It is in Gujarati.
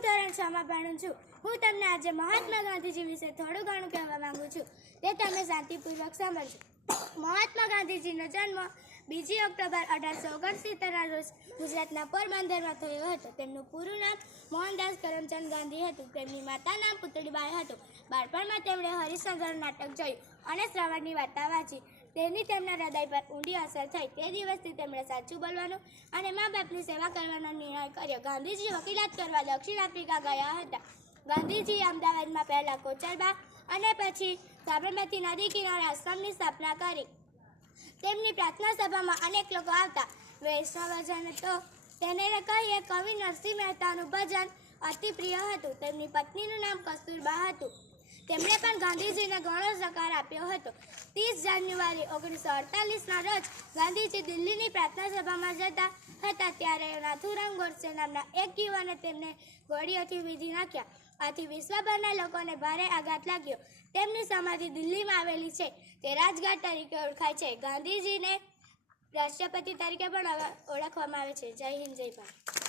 હું ધોરણ 6 માં ભણું છું. હું તમને આજે મહાત્મા ગાંધીજી વિશે થોડું ઘણું કહેવા માંગુ છું. તે તમે શાંતિપૂર્વક સાંભળજો. મહાત્મા ગાંધીજીનો જન્મ 2 ઓક્ટોબર 1869ના રોજ ગુજરાતના પોરબંદરમાં થયો હતો. તેમનું પૂરું નામ મોહનદાસ કરમચંદ ગાંધી હતું. તેમની માતા નામ પુતળીબાઈ હતું. બાળપણમાં તેમણે હરિશ્ચંદ્ર નાટક જોયું અને શ્રવણની વાર્તા વાંચી. તેની તેમના હૃદય પર ઊંડી અસર થઈ. તે દિવસથી તેમણે સાચું બોલવાનું અને મા બાપની સેવા કરવાનો નિર્ણય કર્યો. ગાંધીજી વકીલાત કરવા દક્ષિણ આફ્રિકા ગયા હતા. ગાંધીજી અમદાવાદમાં પહેલા કોચરબા અને પછી સાબરમતી નદી કિનારે આશ્રમની સ્થાપના કરી. તેમની પ્રાર્થના સભામાં અનેક લોકો આવતા. વૈષ્ણવજન તો તેને કહીએ કવિ નરસિંહ મહેતાનું ભજન અતિ પ્રિય હતું. તેમની પત્નીનું નામ કસ્તુરબા હતું. તેમણે પણ ગાંધીજીને ઘણો સહકાર આપ્યો હતો. 30 જાન્યુઆરી 1948ના રોજ ગાંધીજી દિલ્હીની પ્રાર્થના સભામાં જતા હતા ત્યારે નાથુરામ ગોડસે નામના એક યુવાને તેમને ગોળીઓથી વીંધી નાખ્યા. આથી વિશ્વભરના લોકોને ભારે આઘાત લાગ્યો. તેમની સમાધિ દિલ્હીમાં આવેલી છે. તે રાજઘાટ તરીકે ઓળખાય છે. ગાંધીજીને રાષ્ટ્રપતિ તરીકે પણ ઓળખવામાં આવે છે. જય હિન્દ, જય ભારત.